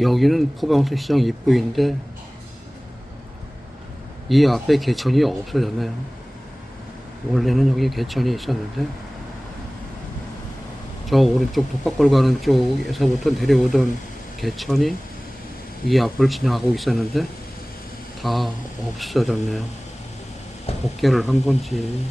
여기는 포방도 시장 입구인데 이 앞에 개천이 없어졌네요. 원래는 여기 개천이 있었는데 저 오른쪽 독박골 가는 쪽에서부터 내려오던 개천이 이 앞을 지나가고 있었는데 다 없어졌네요. 복개를 한 건지.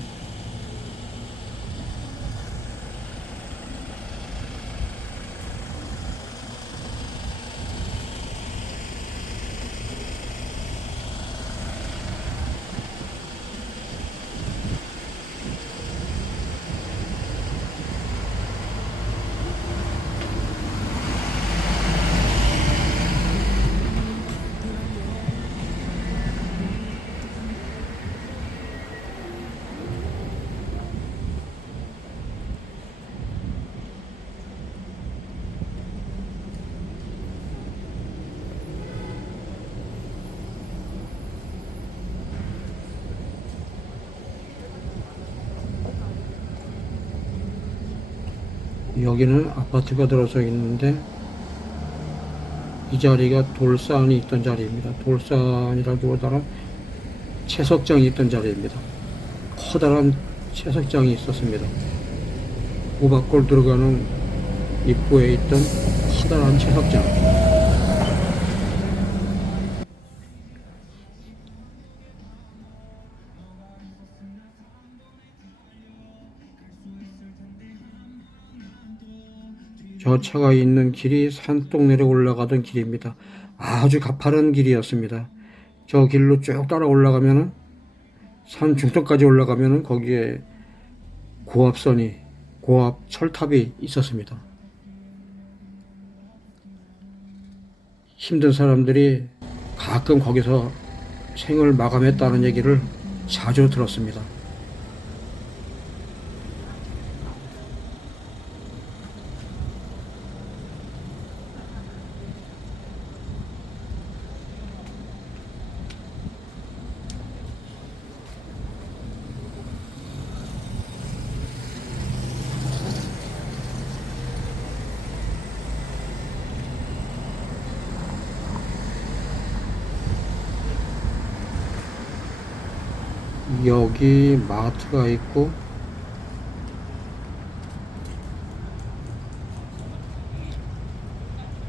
여기는 아파트가 들어서 있는데 이 자리가 돌산이 있던 자리입니다. 돌산이라기보다는 채석장이 있던 자리입니다. 커다란 채석장이 있었습니다. 우박골 들어가는 입구에 있던 커다란 채석장. 저 차가 있는 길이 산동 내려 올라가던 길입니다. 아주 가파른 길이었습니다. 저 길로 쭉 따라 올라가면은 산 중턱까지 올라가면은 거기에 고압 철탑이 있었습니다. 힘든 사람들이 가끔 거기서 생을 마감했다는 얘기를 자주 들었습니다. 여기 마트가 있고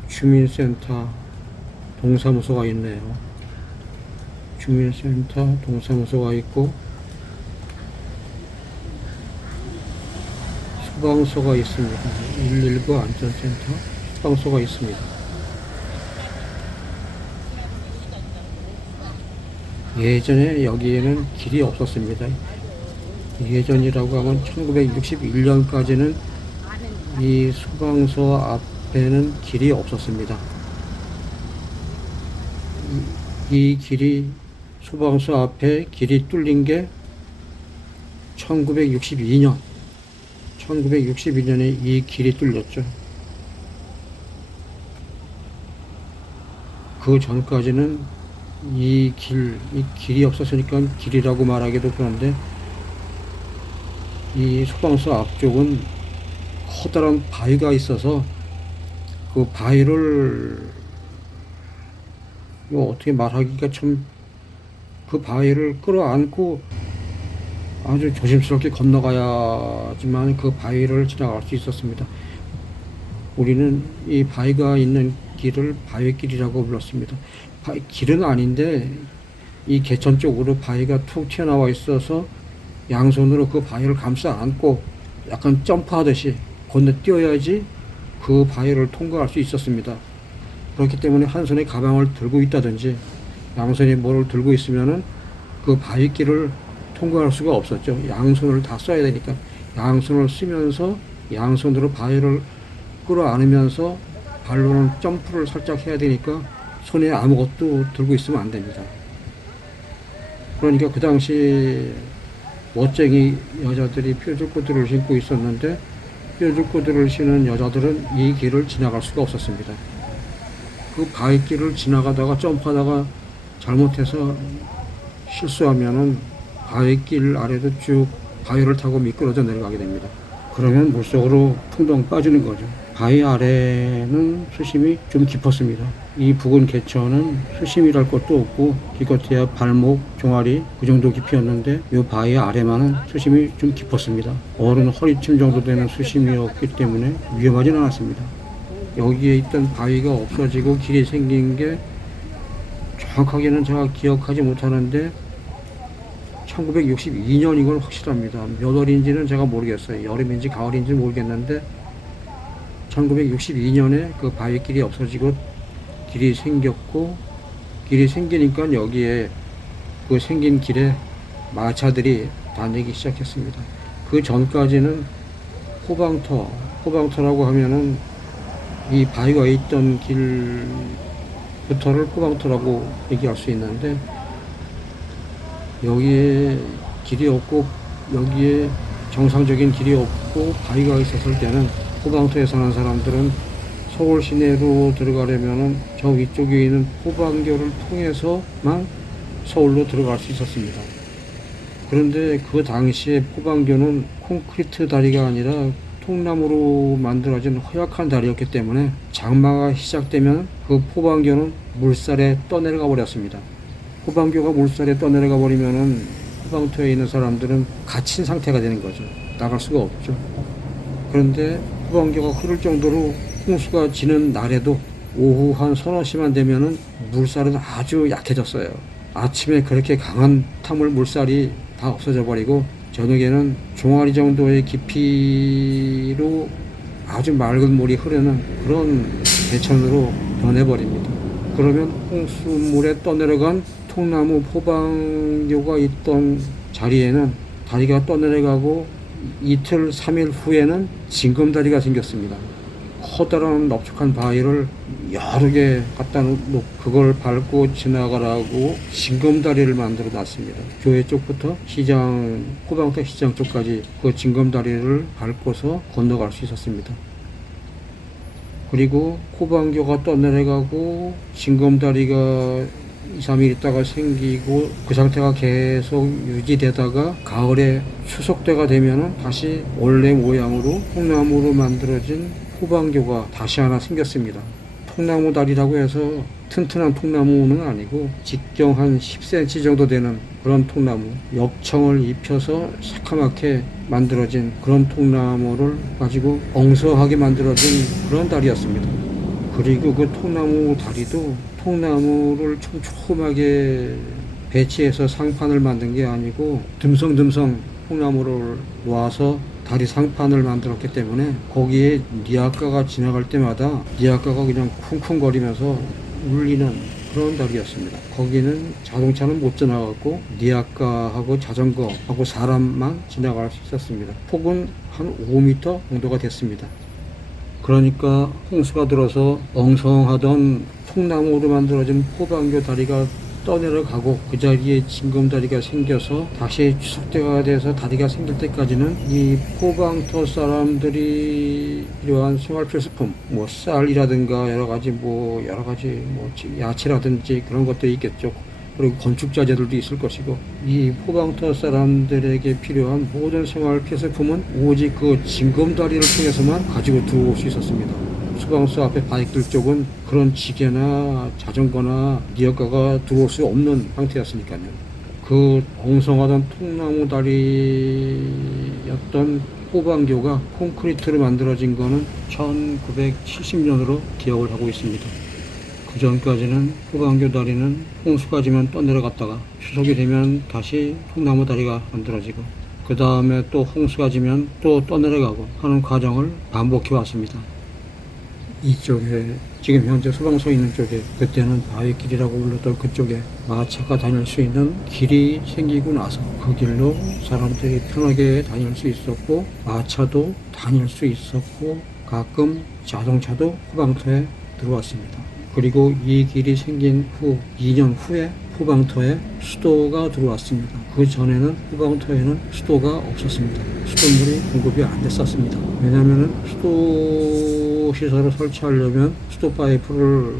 주민센터 동사무소가 있네요. 주민센터 동사무소가 있고 소방서가 있습니다. 119 안전센터 소방서가 있습니다. 예전에 여기에는 길이 없었습니다. 예전이라고 하면 1961년까지는 이 소방서 앞에는 길이 없었습니다. 이 길이 소방서 앞에 길이 뚫린 게 1962년에 이 길이 뚫렸죠. 그 전까지는 이 길이 없었으니까 길이라고 말하기도 그런데 이 소방서 앞쪽은 커다란 바위가 있어서 그 바위를 어떻게 말하기가 참, 그 바위를 끌어안고 아주 조심스럽게 건너가야지만 그 바위를 지나갈 수 있었습니다. 우리는 이 바위가 있는 길을 바위길이라고 불렀습니다. 길은 아닌데 이 개천 쪽으로 바위가 툭 튀어나와 있어서 양손으로 그 바위를 감싸 안고 약간 점프하듯이 건너뛰어야지 그 바위를 통과할 수 있었습니다. 그렇기 때문에 한 손에 가방을 들고 있다든지 양손에 뭐를 들고 있으면은 그 바위길을 통과할 수가 없었죠. 양손을 다 써야 되니까 양손을 쓰면서 양손으로 바위를 끌어안으면서 발로는 점프를 살짝 해야 되니까 손에 아무것도 들고 있으면 안 됩니다. 그러니까 그 당시 멋쟁이 여자들이 뾰족구두를 신고 있었는데 뾰족구두를 신은 여자들은 이 길을 지나갈 수가 없었습니다. 그 바위길을 지나가다가 점프하다가 잘못해서 실수하면은 바위길 아래로 쭉 바위를 타고 미끄러져 내려가게 됩니다. 그러면 물속으로 풍덩 빠지는 거죠. 바위 아래는 수심이 좀 깊었습니다. 이 부근 개천은 수심이랄 것도 없고 기껏해야 발목, 종아리 그 정도 깊이였는데 이 바위 아래만은 수심이 좀 깊었습니다. 어른 허리쯤 정도 되는 수심이었기 때문에 위험하진 않았습니다. 여기에 있던 바위가 없어지고 길이 생긴 게 정확하게는 제가 기억하지 못하는데 1962년인 건 확실합니다. 몇 월인지는 제가 모르겠어요. 여름인지 가을인지 모르겠는데 1962년에 그 바위길이 없어지고 길이 생겼고, 길이 생기니까 여기에 그 생긴 길에 마차들이 다니기 시작했습니다. 그 전까지는 호방터라고 하면은 이 바위가 있던 길부터를 호방터라고 얘기할 수 있는데, 여기에 길이 없고 여기에 정상적인 길이 없고 바위가 있었을 때는 호방터에 사는 사람들은 서울 시내로 들어가려면은 저 위쪽에 있는 호방교를 통해서만 서울로 들어갈 수 있었습니다. 그런데 그 당시에 호방교는 콘크리트 다리가 아니라 통나무로 만들어진 허약한 다리였기 때문에 장마가 시작되면 그 호방교는 물살에 떠내려가 버렸습니다. 호방교가 물살에 떠내려가 버리면은 호방터에 있는 사람들은 갇힌 상태가 되는 거죠. 나갈 수가 없죠. 그런데 호방교가 흐를 정도로 홍수가 지는 날에도 오후 한 서너 시만 되면은 물살은 아주 약해졌어요. 아침에 그렇게 강한 타물 물살이 다 없어져 버리고 저녁에는 종아리 정도의 깊이로 아주 맑은 물이 흐르는 그런 개천으로 변해버립니다. 그러면 홍수물에 떠내려간 통나무 호방교가 있던 자리에는 다리가 떠내려가고 이틀, 3일 후에는 징검다리가 생겼습니다. 커다란 넓적한 바위를 여러 개 갖다 놓고 그걸 밟고 지나가라고 징검다리를 만들어 놨습니다. 교회 쪽부터 시장, 호방터 시장 쪽까지 그 징검다리를 밟고서 건너갈 수 있었습니다. 그리고 호방교가 떠내려가고 징검다리가 2, 3일 있다가 생기고 그 상태가 계속 유지되다가 가을에 추석 때가 되면은 다시 원래 모양으로 통나무로 만들어진 호방교가 다시 하나 생겼습니다. 통나무 다리라고 해서 튼튼한 통나무는 아니고 직경 한 10cm 정도 되는 그런 통나무, 엽청을 입혀서 새카맣게 만들어진 그런 통나무를 가지고 엉성하게 만들어진 그런 다리였습니다. 그리고 그 통나무 다리도 통나무를 촘촘하게 배치해서 상판을 만든 게 아니고 듬성듬성 통나무를 놓아서 다리 상판을 만들었기 때문에 거기에 리아카가 지나갈 때마다 리아카가 그냥 쿵쿵거리면서 울리는 그런 다리였습니다. 거기는 자동차는 못 지나갔고 리아카하고 자전거하고 사람만 지나갈 수 있었습니다. 폭은 한 5m 정도가 됐습니다. 그러니까 홍수가 들어서 엉성하던 통나무로 만들어진 호방교 다리가 떠내려가고 그 자리에 징검다리가 생겨서 다시 추석때가 돼서 다리가 생길 때까지는 이 호방터 사람들이 필요한 생활 필수품, 뭐 쌀이라든가 여러 가지 야채라든지 그런 것들이 있겠죠. 그리고 건축자재들도 있을 것이고 이 호방터 사람들에게 필요한 모든 생활 필수품은 오직 그 징검다리를 통해서만 가지고 들어올 수 있었습니다. 소방서 앞에 바이크들 쪽은 그런 지게나 자전거나 리어카가 들어올 수 없는 상태였으니까요. 그 엉성하던 통나무 다리였던 호방교가 콘크리트로 만들어진 거는 1970년으로 기억을 하고 있습니다. 그 전까지는 호방교 다리는 홍수가 지면 떠내려갔다가 추석이 되면 다시 통나무 다리가 만들어지고 그 다음에 또 홍수가 지면 또 떠내려가고 하는 과정을 반복해 왔습니다. 이쪽에 지금 현재 소방서 있는 쪽에 그때는 바위길이라고 불렀던 그쪽에 마차가 다닐 수 있는 길이 생기고 나서 그 길로 사람들이 편하게 다닐 수 있었고 마차도 다닐 수 있었고 가끔 자동차도 호방터에 들어왔습니다. 그리고 이 길이 생긴 후 2년 후에 호방터에 수도가 들어왔습니다. 그 전에는 호방터에는 수도가 없었습니다. 수돗물이 공급이 안 됐었습니다. 왜냐하면 수도 시설을 설치하려면 수도 파이프를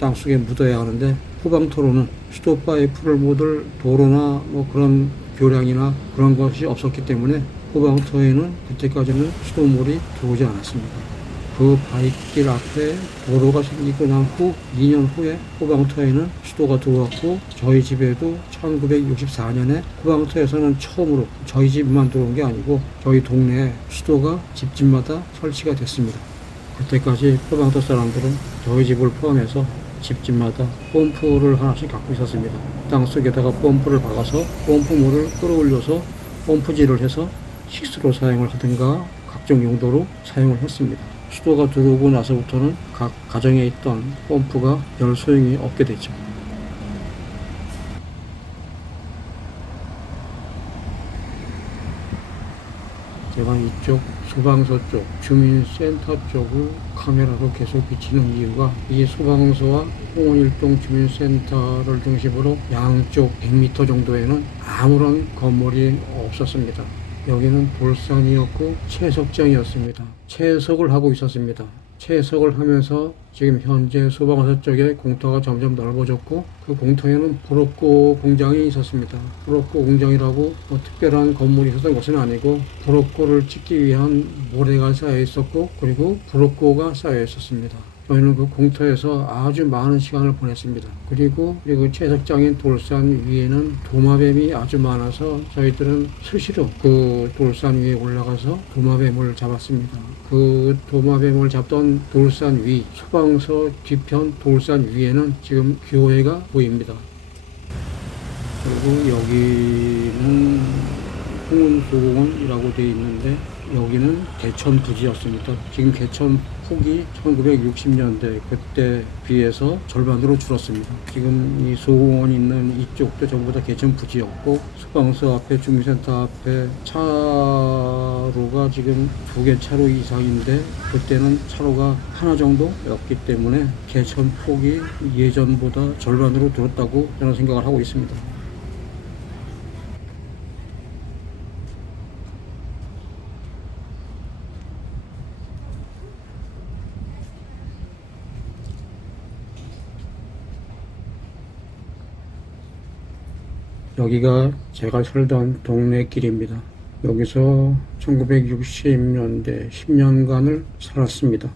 땅속에 묻어야 하는데 호방터로는 수도 파이프를 묻을 도로나 뭐 그런 교량이나 그런 것이 없었기 때문에 호방터에는 그때까지는 수돗물이 들어오지 않았습니다. 그 바위길 앞에 도로가 생기고 난 후 2년 후에 후방터에는 수도가 들어왔고 저희 집에도 1964년에 후방터에서는 처음으로 저희 집만 들어온 게 아니고 저희 동네에 수도가 집집마다 설치가 됐습니다. 그때까지 후방터 사람들은 저희 집을 포함해서 집집마다 펌프를 하나씩 갖고 있었습니다. 땅속에다가 펌프를 박아서 펌프물을 끌어올려서 펌프질을 해서 식수로 사용을 하든가 각종 용도로 사용을 했습니다. 수도가 들어오고 나서부터는 각 가정에 있던 펌프가 별 소용이 없게 됐죠. 제가 이쪽 소방서 쪽, 주민센터 쪽을 카메라로 계속 비치는 이유가 이 소방서와 홍원일동 주민센터를 중심으로 양쪽 100m 정도에는 아무런 건물이 없었습니다. 여기는 돌산이었고 채석장이었습니다. 채석을 하고 있었습니다. 채석을 하면서 지금 현재 소방서 쪽에 공터가 점점 넓어졌고 그 공터에는 브로커 공장이 있었습니다. 브로커 공장이라고 뭐 특별한 건물이 있었던 것은 아니고 브로커를 찍기 위한 모래가 쌓여 있었고 그리고 브로커가 쌓여 있었습니다. 저희는 그 공터에서 아주 많은 시간을 보냈습니다. 그리고 채석장인 돌산 위에는 도마뱀이 아주 많아서 저희들은 수시로 그 돌산 위에 올라가서 도마뱀을 잡았습니다. 그 도마뱀을 잡던 돌산 위, 소방서 뒤편 돌산 위에는 지금 교회가 보입니다. 그리고 여기는 홍은소공원이라고 되어 있는데 여기는 개천 부지였습니다. 지금 개천 폭이 1960년대 그때 비해서 절반으로 줄었습니다. 지금 이 소공원 있는 이쪽도 전부 다 개천 부지였고 소방서 앞에 주민센터 앞에 차로가 지금 2개 차로 이상인데 그때는 차로가 하나 정도였기 때문에 개천 폭이 예전보다 절반으로 줄었다고 저는 생각을 하고 있습니다. 여기가 제가 살던 동네 길입니다. 여기서 1960년대 10년간을 살았습니다.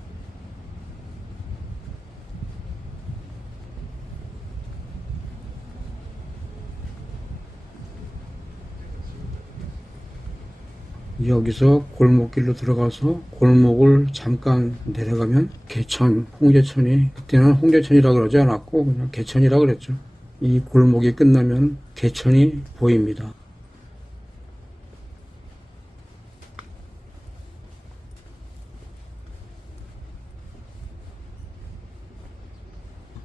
여기서 골목길로 들어가서 골목을 잠깐 내려가면 개천, 홍제천이 그때는 홍제천이라고 그러지 않았고 그냥 개천이라고 그랬죠. 이 골목이 끝나면 개천이 보입니다.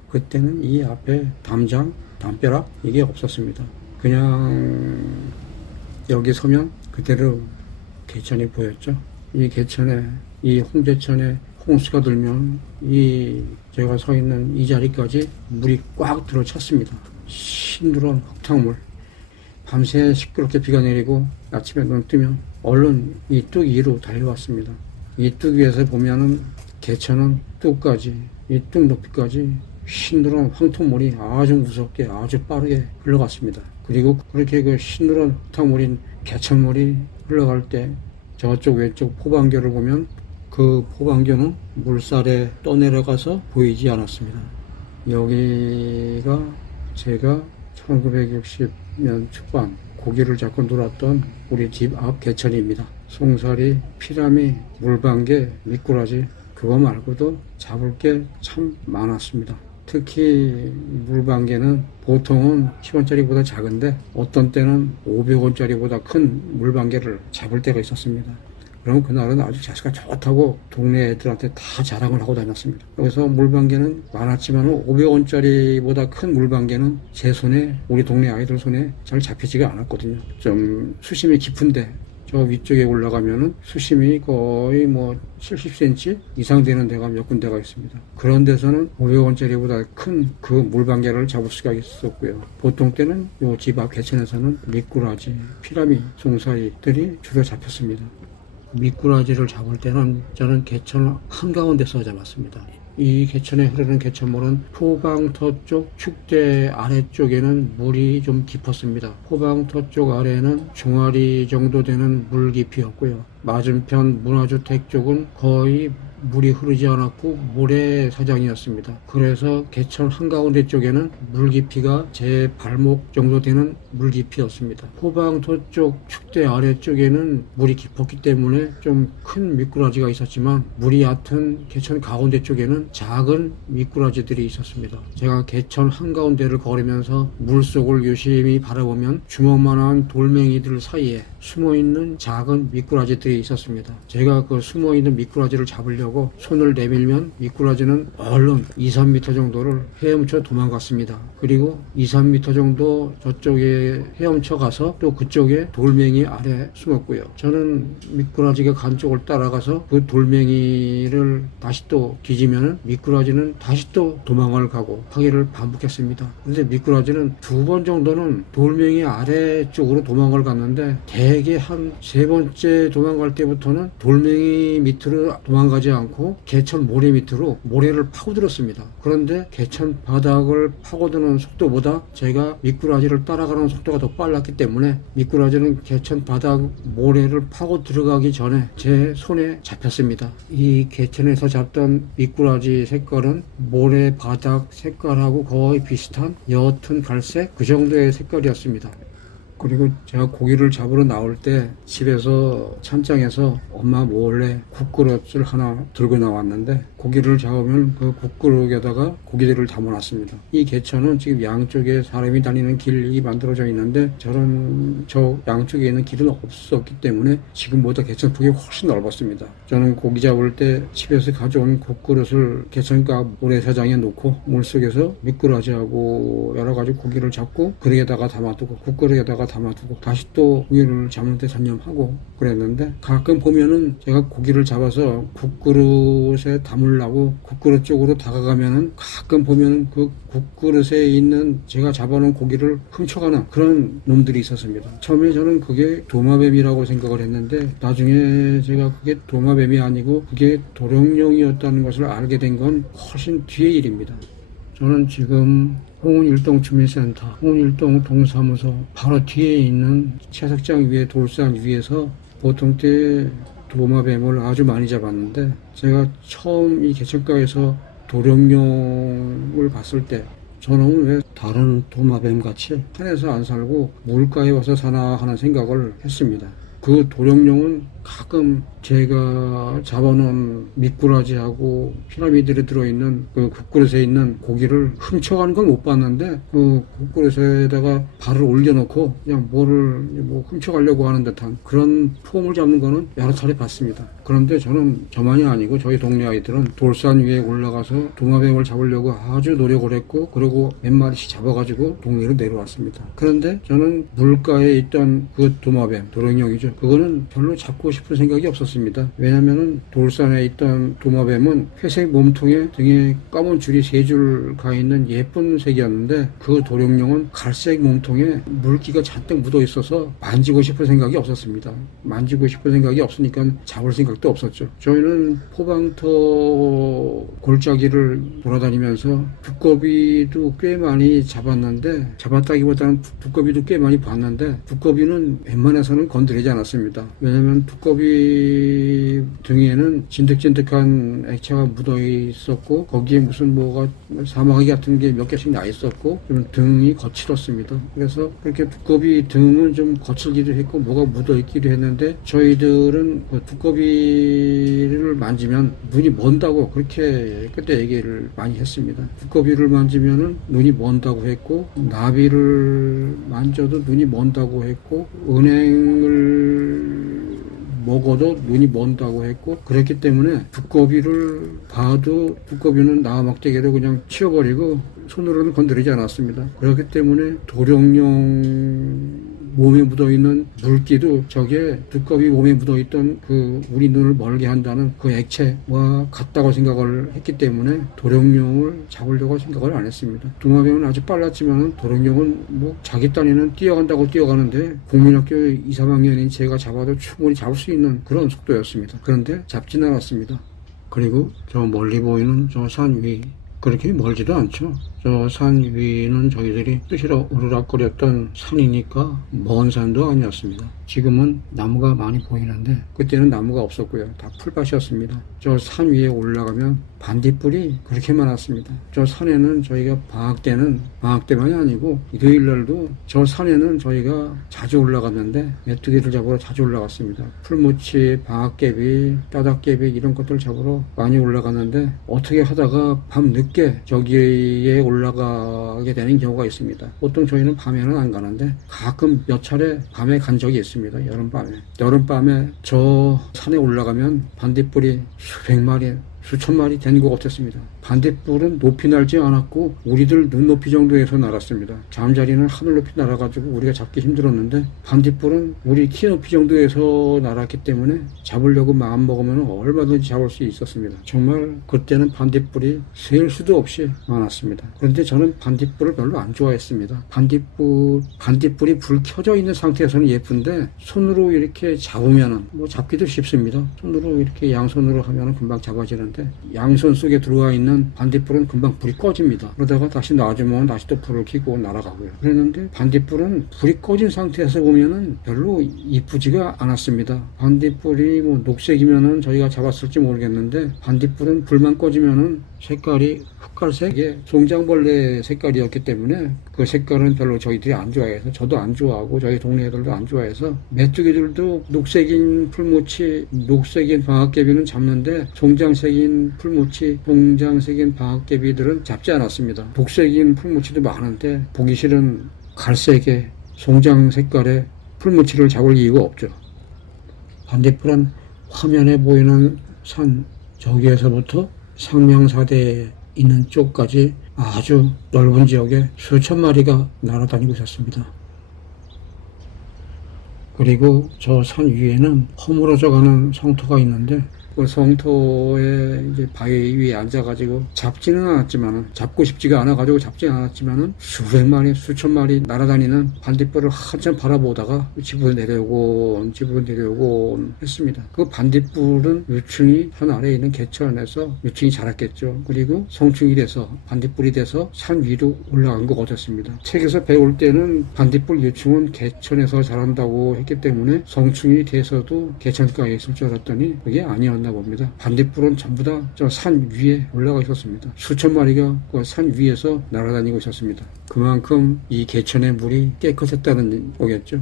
그때는 이 앞에 담장, 담벼락 이게 없었습니다. 그냥 여기 서면 그대로 개천이 보였죠. 이 개천에, 이 홍제천에 홍수가 들면 이 제가 서 있는 이 자리까지 물이 꽉 들어찼습니다. 싱그러운 흙탕물. 밤새 시끄럽게 비가 내리고 아침에 눈 뜨면 얼른 이 뚝 위로 달려왔습니다. 이 뚝 위에서 보면은 개천은 뚝까지, 이 뚝 높이까지 싱그러운 황토물이 아주 무섭게 아주 빠르게 흘러갔습니다. 그리고 그렇게 그 싱그러운 흙탕물인 개천물이 흘러갈 때 저쪽 왼쪽 포방교를 보면 그 포방교는 물살에 떠내려가서 보이지 않았습니다. 여기가 제가 1960년 초반 고기를 잡고 놀았던 우리 집 앞 개천입니다. 송사리, 피라미, 물방개, 미꾸라지 그거 말고도 잡을 게 참 많았습니다. 특히 물방개는 보통은 10원짜리보다 작은데 어떤 때는 500원짜리보다 큰 물방개를 잡을 때가 있었습니다. 그럼 그날은 아주 자세가 좋다고 동네 애들한테 다 자랑을 하고 다녔습니다. 그래서 물방개는 많았지만 500원짜리보다 큰 물방개는 제 손에, 우리 동네 아이들 손에 잘 잡히지가 않았거든요. 좀 수심이 깊은데 저 위쪽에 올라가면은 수심이 거의 뭐 70cm 이상 되는 데가 몇 군데가 있습니다. 그런 데서는 500원짜리보다 큰 그 물방개를 잡을 수가 있었고요. 보통 때는 요 집 앞 개천에서는 미꾸라지, 피라미, 송사리들이 주로 잡혔습니다. 미꾸라지를 잡을 때는 저는 개천 한가운데서 잡았습니다. 이 개천에 흐르는 개천물은 포방터 쪽 축대 아래쪽에는 물이 좀 깊었습니다. 포방터 쪽 아래는 종아리 정도 되는 물 깊이였고요. 맞은편 문화주택 쪽은 거의 물이 흐르지 않았고 모래사장이었습니다. 그래서 개천 한가운데 쪽에는 물 깊이가 제 발목 정도 되는 물 깊이였습니다. 포방토 쪽 축대 아래쪽에는 물이 깊었기 때문에 좀 큰 미꾸라지가 있었지만 물이 얕은 개천 가운데 쪽에는 작은 미꾸라지들이 있었습니다. 제가 개천 한가운데를 걸으면서 물속을 유심히 바라보면 주먹만한 돌멩이들 사이에 숨어있는 작은 미꾸라지들이 있었습니다. 제가 그 숨어있는 미꾸라지를 잡으려고 손을 내밀면 미꾸라지는 얼른 2, 3m 정도를 헤엄쳐 도망갔습니다. 그리고 2, 3m 정도 저쪽에 헤엄쳐 가서 또 그쪽에 돌멩이 아래 숨었고요. 저는 미꾸라지가 간 쪽을 따라가서 그 돌멩이를 다시 또 뒤지면 미꾸라지는 다시 또 도망을 가고 하기를 반복했습니다. 근데 미꾸라지는 2번 정도는 돌멩이 아래쪽으로 도망을 갔는데 대개 한 3번째 도망갈 때부터는 돌멩이 밑으로 도망가지 않고 개천 모래 밑으로 모래를 파고들었습니다. 그런데 개천 바닥을 파고드는 속도보다 제가 미꾸라지를 따라가는 속도가 더 빨랐기 때문에 미꾸라지는 개천 바닥 모래를 파고 들어가기 전에 제 손에 잡혔습니다. 이 개천에서 잡던 미꾸라지 색깔은 모래 바닥 색깔하고 거의 비슷한 옅은 갈색 그 정도의 색깔이었습니다. 그리고 제가 고기를 잡으러 나올 때 집에서 찬장에서 엄마 몰래 국그릇을 하나 들고 나왔는데 고기를 잡으면 그 국그릇에다가 고기들을 담아놨습니다. 이 개천은 지금 양쪽에 사람이 다니는 길이 만들어져 있는데 저 양쪽에 있는 길은 없었기 때문에 지금보다 개천 폭이 훨씬 넓었습니다. 저는 고기 잡을 때 집에서 가져온 국그릇을 개천가 모래사장에 놓고 물속에서 미꾸라지하고 여러 가지 고기를 잡고 그릇에다가 담아두고 국그릇에다가 담아두고 다시 또 고기를 잡는 데 전념하고 그랬는데 가끔 보면은 제가 고기를 잡아서 국그릇에 담으려고 국그릇 쪽으로 다가가면은 가끔 보면은 그 국그릇에 있는 제가 잡아놓은 고기를 훔쳐가는 그런 놈들이 있었습니다. 처음에 저는 그게 도마뱀이라고 생각을 했는데 나중에 제가 그게 도마뱀이 아니고 그게 도룡뇽이었다는 것을 알게 된 건 훨씬 뒤의 일입니다. 저는 지금 홍은일동 주민센터, 홍은일동 동사무소 바로 뒤에 있는 채석장 위에 돌산 위에서 보통 때 도마뱀을 아주 많이 잡았는데 제가 처음 이 개천가에서 도룡뇽을 봤을 때 저는 왜 다른 도마뱀 같이 산에서 안 살고 물가에 와서 사나 하는 생각을 했습니다. 그 도룡뇽은 가끔 제가 잡아놓은 미꾸라지하고 피라미드에 들어있는 그 국그릇에 있는 고기를 훔쳐가는 건 못 봤는데 그 국그릇에다가 발을 올려놓고 그냥 뭐를 훔쳐가려고 하는 듯한 그런 폼을 잡는 거는 여러 차례 봤습니다. 그런데 저는 저만이 아니고 저희 동네 아이들은 돌산 위에 올라가서 도마뱀을 잡으려고 아주 노력을 했고 그리고 몇 마리씩 잡아가지고 동네로 내려왔습니다. 그런데 저는 물가에 있던 그 도마뱀, 도룡뇽이죠. 그거는 별로 잡고 싶은 생각이 없었습니다. 왜냐면은 돌산에 있던 도마뱀은 회색 몸통에 등에 검은 줄이 3줄 가 있는 예쁜 색이었는데 그 도룡뇽은 갈색 몸통에 물기가 잔뜩 묻어 있어서 만지고 싶은 생각이 없었습니다. 만지고 싶은 생각이 없으니까 잡을 생각도 없었죠. 저희는 포방터 골짜기를 돌아다니면서 두꺼비도 꽤 많이 잡았다기보다는 두꺼비도 꽤 많이 봤는데 두꺼비는 웬만해서는 건드리지 않았습니다. 왜냐면 두꺼비 등에는 진득진득한 액체가 묻어 있었고 거기에 무슨 뭐가 사마귀 같은 게 몇 개씩 나 있었고 좀 등이 거칠었습니다. 그래서 그렇게 두꺼비 등은 좀 거칠기도 했고 뭐가 묻어 있기도 했는데 저희들은 그 두꺼비를 만지면 눈이 먼다고 그렇게 그때 얘기를 많이 했습니다. 두꺼비를 만지면은 눈이 먼다고 했고 나비를 만져도 눈이 먼다고 했고 은행을 먹어도 눈이 먼다고 했고 그랬기 때문에 두꺼비를 봐도 두꺼비는 나막대기로 그냥 치워버리고 손으로는 건드리지 않았습니다. 그렇기 때문에 도룡뇽 몸에 묻어있는 물기도 저게 두꺼비 몸에 묻어있던 그 우리 눈을 멀게 한다는 그 액체와 같다고 생각을 했기 때문에 도룡뇽을 잡으려고 생각을 안 했습니다. 도마뱀은 아주 빨랐지만 도룡뇽은 뭐 자기 딴에는 뛰어간다고 뛰어가는데 국민학교 2, 3학년인 제가 잡아도 충분히 잡을 수 있는 그런 속도였습니다. 그런데 잡진 않았습니다. 그리고 저 멀리 보이는 저 산 위 그렇게 멀지도 않죠. 저 산 위는 저희들이 뜻이라 오르락거렸던 산이니까 먼 산도 아니었습니다. 지금은 나무가 많이 보이는데 그때는 나무가 없었고요. 다 풀밭이었습니다. 저 산 위에 올라가면 반딧불이 그렇게 많았습니다. 저 산에는 저희가 방학 때만이 아니고 일요일날도 저 산에는 저희가 자주 올라갔는데 메뚜기를 잡으러 자주 올라갔습니다. 풀무치, 방학개비, 따닥개비 이런 것들 잡으러 많이 올라갔는데 어떻게 하다가 밤 늦게 저기에 올라가게 되는 경우가 있습니다. 보통 저희는 밤에는 안 가는데 가끔 몇 차례 밤에 간 적이 있습니다. 여름밤에 저 산에 올라가면 반딧불이 수백 마리 수천 마리 된 것 같았습니다. 반딧불은 높이 날지 않았고 우리들 눈높이 정도에서 날았습니다. 잠자리는 하늘 높이 날아가지고 우리가 잡기 힘들었는데 반딧불은 우리 키 높이 정도에서 날았기 때문에 잡으려고 마음 먹으면 얼마든지 잡을 수 있었습니다. 정말 그때는 반딧불이 셀 수도 없이 많았습니다. 그런데 저는 반딧불을 별로 안 좋아했습니다. 반딧불이 불 켜져 있는 상태에서는 예쁜데 손으로 이렇게 잡으면은 잡기도 쉽습니다. 손으로 이렇게 양손으로 하면은 금방 잡아지는데 양손 속에 들어와 있는 반딧불은 금방 불이 꺼집니다. 그러다가 다시 놔주면 다시 또 불을 켜고 날아가고요. 그랬는데 반딧불은 불이 꺼진 상태에서 보면은 별로 이쁘지가 않았습니다. 반딧불이 녹색이면은 저희가 잡았을지 모르겠는데 반딧불은 불만 꺼지면은 색깔이 흑갈색의 송장벌레 색깔이었기 때문에 그 색깔은 별로 저희들이 안 좋아해서 저도 안 좋아하고 저희 동네 애들도 안 좋아해서 메뚜기들도 녹색인 풀무치, 녹색인 방학개비는 잡는데 송장색인 풀무치, 송장색인 방학개비들은 잡지 않았습니다. 녹색인 풀무치도 많은데 보기 싫은 갈색의 송장 색깔의 풀무치를 잡을 이유가 없죠. 반딧불은 화면에 보이는 산 저기에서부터 상명사대에 있는 쪽까지 아주 넓은 지역에 수천 마리가 날아다니고 있었습니다. 그리고 저 산 위에는 허물어져 가는 성토가 있는데 그 성토에 이제 바위 위에 앉아가지고 잡고 싶지가 않아가지고 잡지는 않았지만은 수백 마리, 수천 마리 날아다니는 반딧불을 한참 바라보다가 집으로 내려오곤 했습니다. 그 반딧불은 유충이 산 아래에 있는 개천에서 유충이 자랐겠죠. 그리고 성충이 돼서 반딧불이 돼서 산 위로 올라간 것 같았습니다. 책에서 배울 때는 반딧불 유충은 개천에서 자란다고 했기 때문에 성충이 돼서도 개천가에 있을 줄 알았더니 그게 아니었나 봅니다. 반딧불은 전부 다 저 산 위에 올라가 있었습니다. 수천 마리가 그 산 위에서 날아다니고 있었습니다. 그만큼 이 개천의 물이 깨끗했다는 거겠죠.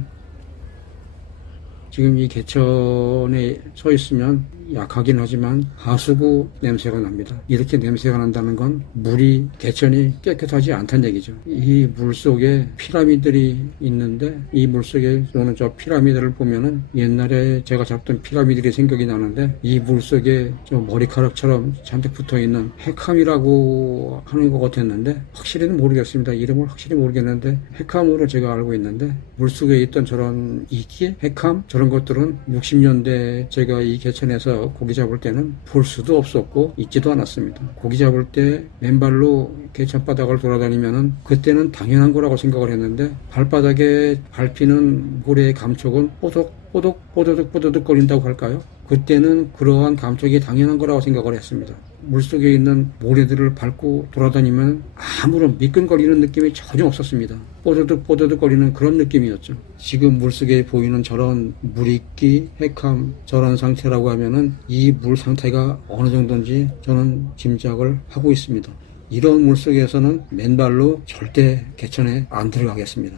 지금 이 개천에 서 있으면 약하긴 하지만 하수구 냄새가 납니다. 이렇게 냄새가 난다는 건 물이 개천이 깨끗하지 않다는 얘기죠. 이 물속에 피라미드들이 있는데 이 물속에 저는 저 피라미드를 보면은 옛날에 제가 잡던 피라미드들이 생각이 나는데 이 물속에 저 머리카락처럼 잔뜩 붙어있는 헤캄이라고 하는 것 같았는데 확실히는 모르겠습니다. 이름을 확실히 모르겠는데 헤캄으로 제가 알고 있는데 물속에 있던 저런 이끼, 헤캄 저런 것들은 60년대 제가 이 개천에서 고기 잡을 때는 볼 수도 없었고 있지도 않았습니다. 고기 잡을 때 맨발로 개천바닥을 돌아다니면은 그때는 당연한 거라고 생각을 했는데 발바닥에 밟히는 모래의 감촉은 뽀득 거린다고 할까요? 그때는 그러한 감촉이 당연한 거라고 생각을 했습니다. 물속에 있는 모래들을 밟고 돌아다니면 아무런 미끈거리는 느낌이 전혀 없었습니다. 뽀드득 거리는 그런 느낌이었죠. 지금 물속에 보이는 저런 물이끼, 헤캄 저런 상태라고 하면은 이 물 상태가 어느 정도인지 저는 짐작을 하고 있습니다. 이런 물속에서는 맨발로 절대 개천에 안 들어가겠습니다.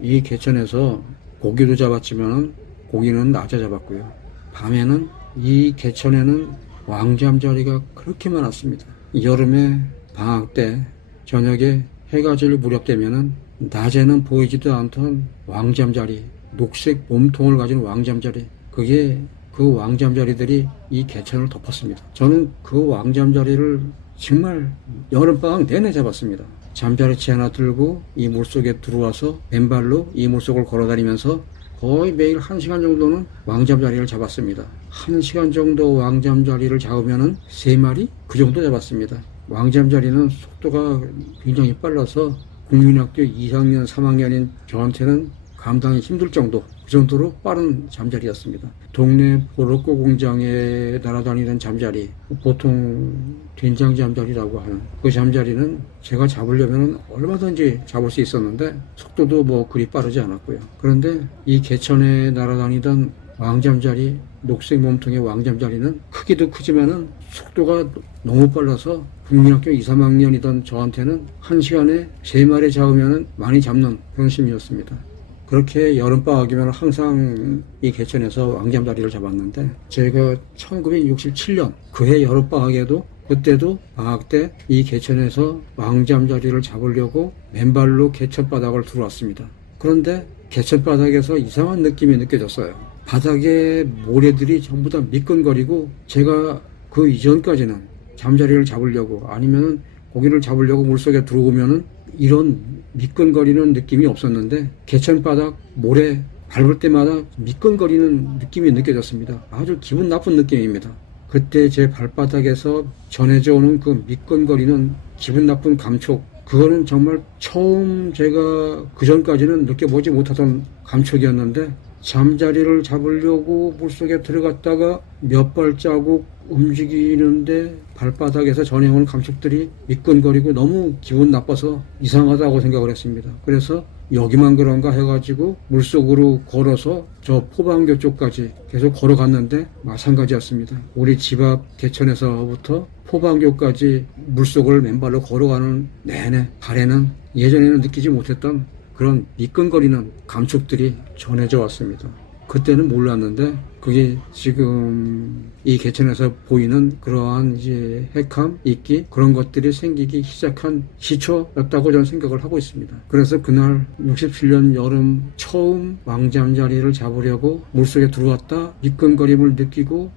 이 개천에서 고기도 잡았지만 고기는 낮에 잡았고요. 밤에는 이 개천에는 왕잠자리가 그렇게 많았습니다. 여름에 방학 때 저녁에 해가 질 무렵 되면은 낮에는 보이지도 않던 왕잠자리, 녹색 몸통을 가진 왕잠자리, 그게 그 왕잠자리들이 이 개천을 덮었습니다. 저는 그 왕잠자리를 정말 여름방학 내내 잡았습니다. 잠자리치 하나 들고 이 물속에 들어와서 맨발로 이 물속을 걸어다니면서 거의 매일 1시간 정도는 왕잠자리를 잡았습니다. 1시간 정도 왕잠자리를 잡으면은 3마리? 그 정도 잡았습니다. 왕잠자리는 속도가 굉장히 빨라서 국민학교 2학년, 3학년인 저한테는 감당이 힘들 정도, 그 정도로 빠른 잠자리였습니다. 동네 보로코 공장에 날아다니는 잠자리, 보통 된장 잠자리라고 하는 그 잠자리는 제가 잡으려면 얼마든지 잡을 수 있었는데 속도도 뭐 그리 빠르지 않았고요. 그런데 이 개천에 날아다니던 왕잠자리, 녹색 몸통의 왕잠자리는 크기도 크지만은 속도가 너무 빨라서 국민학교 2, 3학년이던 저한테는 1시간에 3마리 잡으면 많이 잡는 그런 셈이었습니다. 그렇게 여름방학이면 항상 이 개천에서 왕잠자리를 잡았는데 제가 1967년 그해 여름방학에도 그때도 방학 때 이 개천에서 왕잠자리를 잡으려고 맨발로 개천바닥을 들어왔습니다. 그런데 개천바닥에서 이상한 느낌이 느껴졌어요. 바닥에 모래들이 전부 다 미끈거리고 제가 그 이전까지는 잠자리를 잡으려고 아니면 고기를 잡으려고 물속에 들어오면은 이런 미끈거리는 느낌이 없었는데 개천바닥 모래 밟을 때마다 미끈거리는 느낌이 느껴졌습니다. 아주 기분 나쁜 느낌입니다. 그때 제 발바닥에서 전해져 오는 그 미끈거리는 기분 나쁜 감촉, 그거는 정말 처음 제가 그전까지는 느껴보지 못하던 감촉이었는데 잠자리를 잡으려고 물속에 들어갔다가 몇 발자국 움직이는데 발바닥에서 전해오는 감촉들이 미끈거리고 너무 기분 나빠서 이상하다고 생각을 했습니다. 그래서 여기만 그런가 해가지고 물속으로 걸어서 저 포방교 쪽까지 계속 걸어갔는데 마찬가지였습니다. 우리 집 앞 개천에서부터 포방교까지 물속을 맨발로 걸어가는 내내 발에는 예전에는 느끼지 못했던 그런 미끈거리는 감촉들이 전해져 왔습니다. 그때는 몰랐는데 그게 지금 이 개천에서 보이는 그러한 이제 핵함, 이끼 그런 것들이 생기기 시작한 시초였다고 저는 생각을 하고 있습니다. 그래서 그날 67년 여름 처음 왕잠자리를 잡으려고 물속에 들어왔다 미끈거림을 느끼고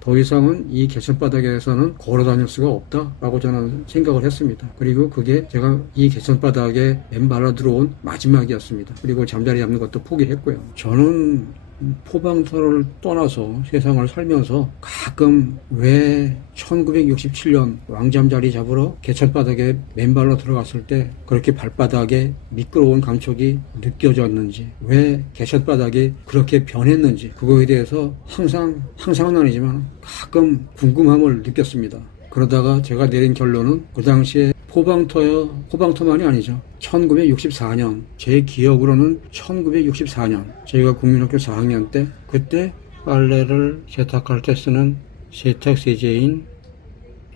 더 이상은 이 개천바닥에서는 걸어 다닐 수가 없다라고 저는 생각을 했습니다. 그리고 그게 제가 이 개천바닥에 맨발로 들어온 마지막이었습니다. 그리고 잠자리 잡는 것도 포기했고요. 저는 포방터를 떠나서 세상을 살면서 가끔 왜 1967년 왕잠자리 잡으러 개천바닥에 맨발로 들어갔을 때 그렇게 발바닥에 미끄러운 감촉이 느껴졌는지, 왜 개천바닥이 그렇게 변했는지 그거에 대해서 항상은 아니지만 가끔 궁금함을 느꼈습니다. 그러다가 제가 내린 결론은 그 당시에 포방터만이 아니죠. 1964년, 제 기억으로는 1964년, 저희가 국민학교 4학년 때, 그때 빨래를 세탁할 때 쓰는 세탁세제인,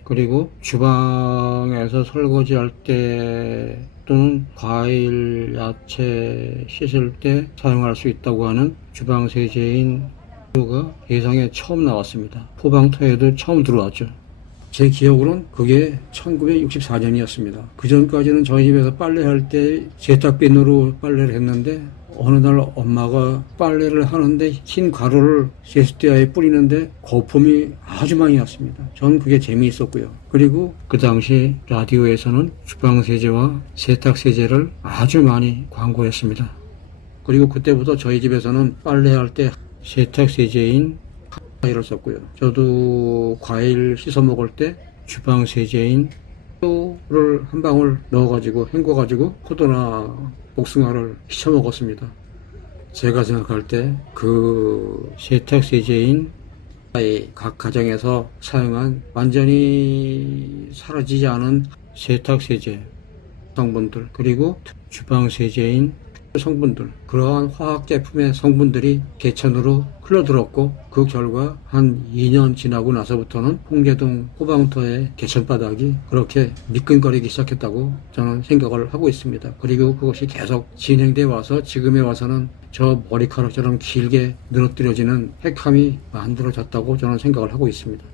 그리고 주방에서 설거지할 때 또는 과일, 야채 씻을 때 사용할 수 있다고 하는 주방세제인 가 세상에 처음 나왔습니다. 포방터에도 처음 들어왔죠. 제 기억으로는 그게 1964년이었습니다. 그 전까지는 저희 집에서 빨래할 때 세탁비누로 빨래를 했는데 어느 날 엄마가 빨래를 하는데 흰 가루를 세숫대야에 뿌리는데 거품이 아주 많이 났습니다. 저는 그게 재미있었고요. 그리고 그 당시 라디오에서는 주방세제와 세탁세제를 아주 많이 광고했습니다. 그리고 그때부터 저희 집에서는 빨래할 때 세탁세제인 과일을 썼고요. 저도 과일 씻어 먹을 때 주방 세제인 포도를 한 방울 넣어가지고 헹궈가지고 포도나 복숭아를 씻어 먹었습니다. 제가 생각할 때 그 세탁 세제인 각 가정에서 사용한 완전히 사라지지 않은 세탁 세제 성분들, 그리고 주방 세제인 성분들, 그러한 화학 제품의 성분들이 개천으로 흘러들었고 그 결과 한 2년 지나고 나서부터는 홍제동 포방터의 개천바닥이 그렇게 미끈거리기 시작했다고 저는 생각을 하고 있습니다. 그리고 그것이 계속 진행돼 와서 지금에 와서는 저 머리카락처럼 길게 늘어뜨려지는 핵함이 만들어졌다고 저는 생각을 하고 있습니다.